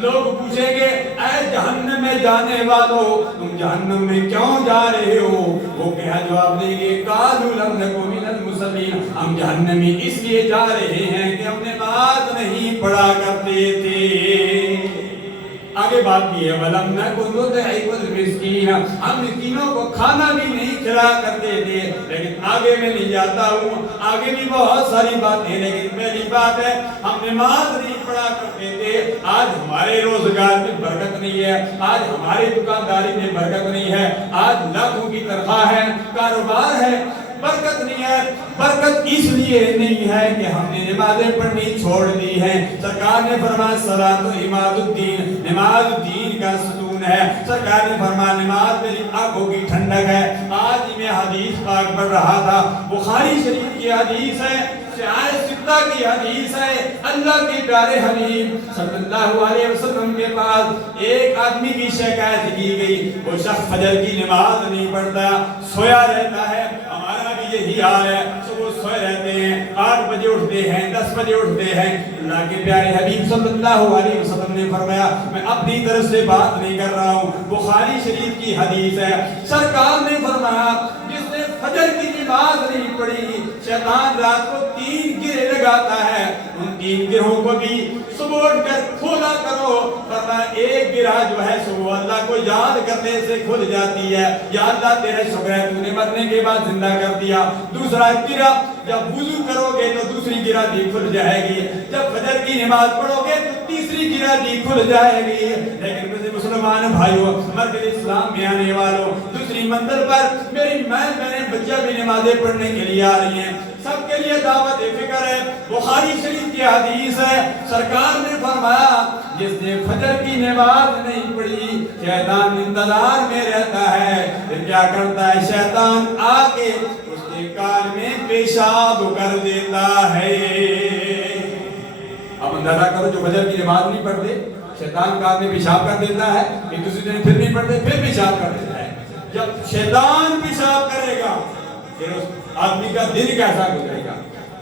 لوگ پوچھیں گے اے جہنم میں جانے والوں تم جہنم میں کیوں جا رہے ہو؟ وہ کیا جواب دیں گے قالوا لم نک من المصلین، ہم جہنم میں اس لیے جا رہے ہیں کہ ہم نماز نہیں پڑھا کرتے تھے۔ آگے بات کی ہے وَلَمْ نَكُنْ نُطْعِمُ الْمِسْكِينَ، ہم مسکینوں کو کھانا بھی نہیں کھلا کرتے تھے۔ لیکن آگے میں نہیں جاتا ہوں، آگے بھی بہت ساری باتیں، لیکن پہلی بات ہے ہم نماز نہیں پڑھا کرتے تھے۔ آج ہمارے روزگار میں برکت نہیں ہے، آج ہماری دکانداری میں برکت نہیں ہے، آج لاکھوں کی تنخواہ ہے، کاروبار ہے، برکت نہیں ہے۔ برکت اس لیے نہیں ہے کہ ہم نے نمازیں پڑھنی چھوڑ دی ہیں۔ سرکار نے فرمایا الصلاۃ عماد الدین، نماز دین کا ستون ہے۔ سرکار نے فرمایا نماز میری آنکھوں کی ٹھنڈک ہے۔ آج ہی میں حدیث پاک پڑھ رہا تھا، بخاری شریف کی حدیث ہے، شعائر ستہ کی حدیث ہے۔ اللہ کے پیارے حبیب صلی اللہ علیہ وسلم کے پاس ایک آدمی کی شکایت کی گئی، وہ شخص فجر کی نماز نہیں پڑھتا، سویا رہتا ہے۔ ہمارا بھی یہی حال ہے، صبح سوئے رہتے ہیں، 8 بجے اٹھتے ہیں، 10 بجے اٹھتے ہیں۔ اللہ کے پیارے حبیب صلی اللہ علیہ وسلم نے فرمایا میں اپنی طرف سے بات نہیں کر رہا ہوں، بخاری شریف کی حدیث ہے۔ سرکار نے فرمایا جس نے فجر کی نماز نہیں پڑھی شیطان رات کو 3 گرے لگاتا ہے، ان 3 گرہوں کو بھی صبح اٹھ کر کھولا کرو۔ فرمایا ایک گرہ جو ہے صبح اللہ کو یاد کرنے سے کھل جاتی ہے، یا اللہ تیرے شکر ہے تو نے مرنے کے بعد زندہ کر دیا۔ دوسرا گرہ جب وضو کرو گے تو دوسری گرہ بھی کھل جائے گی، جب فجر کی نماز پڑھو گے تو تیسری گرہ بھی کھل جائے گی۔ لیکن مجھے مسلمان بھائیوں، مرکز اسلام میں آنے والوں، دوسری منزل پر میری میں بچہ بھی نمازیں پڑھنے کے لیے آ رہی ہیں، سب کے لیے دعوت فکر ہے۔ بخاری شریف کی حدیث ہے، سرکار نے فرمایا جس نے فجر کی نماز نہیں پڑھی شیطان انتظار میں رہتا ہے، پھر کیا کرتا ہے شیطان آ کے اس کے کان میں پیشاب کر دیتا ہے۔ اب اندازہ کرو جو فجر کی نماز نہیں پڑھتے شیطان کان میں پیشاب کر دیتا ہے، پھر دوسرے دن پھر نہیں پڑھتے پھر پیشاب کر دیتا ہے۔ جب شیطان پیشاب کرے گا پھر اس آدمی کا دن کیسا گزرے گا؟